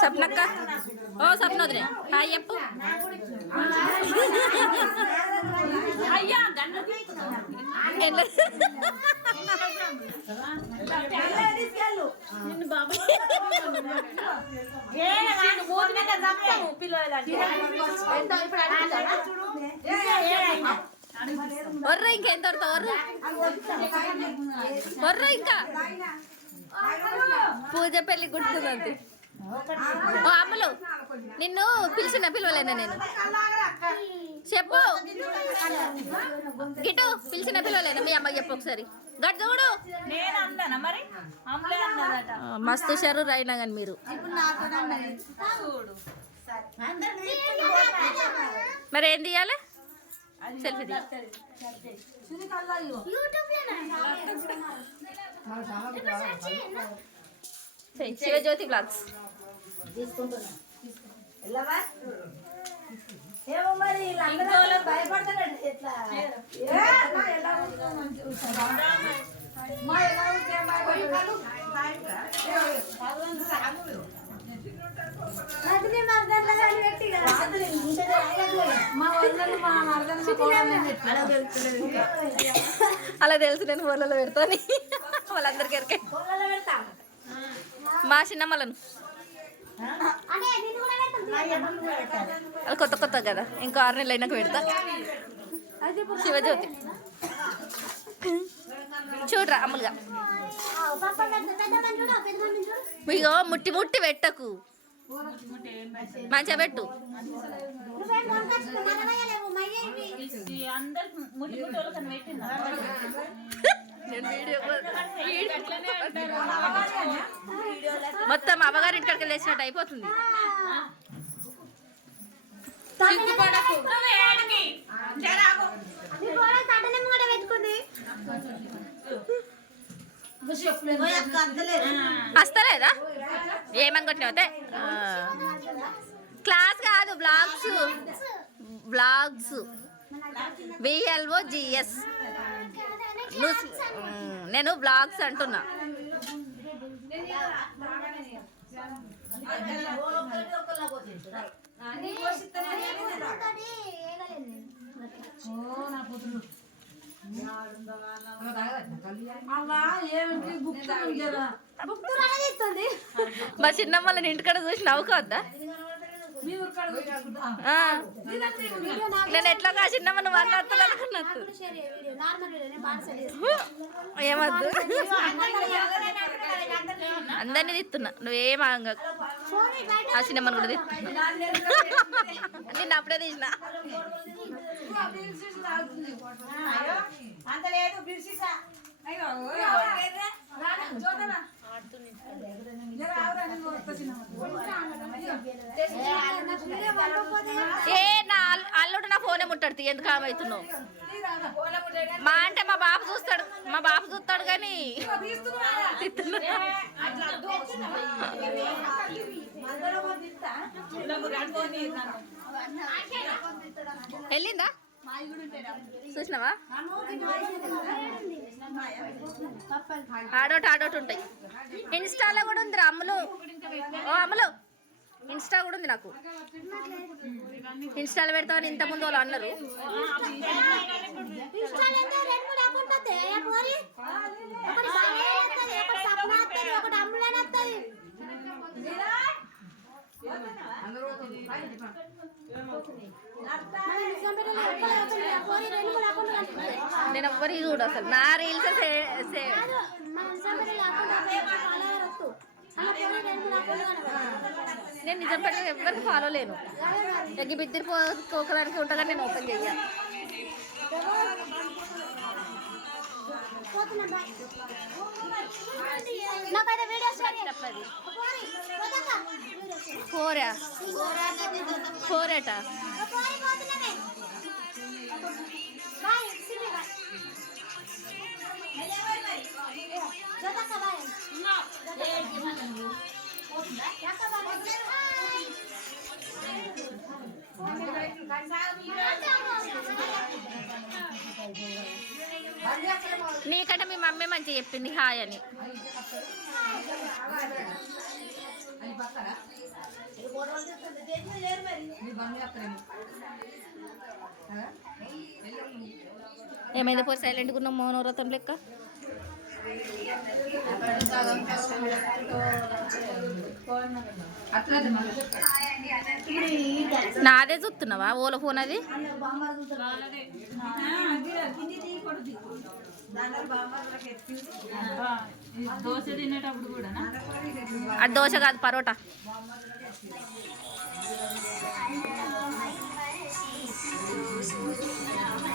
సప్నక్క ఓ సప్న వదిలే హాయ్ చెప్పు అయ్యా పిల్లలు వర్ర ఇంకెంత వరకు వర్ర వర్ర ఇంకా? పూజ పెళ్ళి గుర్తుందంతే ఓ అమ్మలు నిన్ను పిలిచిన పిలవలేనా నేను? చెప్పు. గిటు పిలిచిన పిలవలేనా మీ అమ్మకి చెప్పు ఒకసారి. గట్ చూడు. నేను అన్నానా మరి? అమ్మలే అన్నదట. ఆ, మస్తు షర్రు అయినా కానీ మీరు. మరి ఏం తీయాలి? సెల్ఫీ తీ చెయ్, శివజ్యోతి బ్లాగ్స్ ఏమో అలా తెలుసు నేను ఫోన్లలో పెడతాను. వాళ్ళందరికీ ఎరకే. పెడతాం. మా చిన్నమ్మలను. వాళ్ళు కొత్త కొత్త కదా. ఇంకో ఆరు నెలలు అయినాక పెడతా. శివజ్యోతి. చూడరా అమ్ములుగా. ఇగో ముట్టి ముట్టి పెట్టకు. మంచిగా పెట్టు. మొత్తం అమ్మగారి ఇంటికి వెళ్ళేసినట్టు అయిపోతుంది. వస్తలేదా? ఏమని కొట్టినావు క్లాస్ కాదు blogs. Blogs. V L O G S నేను బ్లాగ్స్ అంటున్నా. ఏమిటి? బుక్ జరా. మా చిన్నమ్మని ఇంటికాడ చూసి నవ్వుకోవద్దా. నేను ఎట్లా కా చిన్నమ్మ నువ్వు అన్న వస్తుంది అనుకున్నట్టు ఏమద్దు. అందరినీ తిత్తున్నా. నువ్వేం ఆగ- ఆ సినిమాను కూడా తిత్తున్నా నిన్ను అప్పుడే తీసిన. అంత లేదు ఏ నా అల్- అల్లుడు నా ఫోనే ముట్టాడు తీ, ఎందుకు ఆమె అవుతున్నావు? మా అంటే మా బాబు చూస్తాడు మా బాబు చూస్తాడు కానీ వెళ్ళిందా? చూసినావా? ఆడోటి ఆడోటి ఉంటాయి. ఇన్స్టాలో కూడా ఉంది అమ్ములు ఓ అమ్ములు ఇన్స్టా కూడా ఉంది నాకు. ఇన్స్టాలో పెడతామని ఇంత ముందు వాళ్ళు అన్నారు. నేను ఎవ్వరి చూడు అసలు. నా రీల్స్ నేను నిజం పెట్టిన ఎవరికి ఫాలో లేను. ఎగ్గి బిద్దిరి పోకడానికి ఉంటుందని నేను ఓపెన్ చెయ్య నాకైతే వీడియోస్ ఫోరా ఫోరేట నీకంటే మీ మమ్మీ మంచిగా చెప్పింది హాయ్ అని. ఏమైంది పోయి సైలెంట్గా ఉన్నాం మౌనవ్రతం లెక్క? నాదే చూస్తున్నావా? ఓల ఫోన్ అది? దోశ తినేటప్పుడు కూడా అది దోశ కాదు పరోటా. ఆ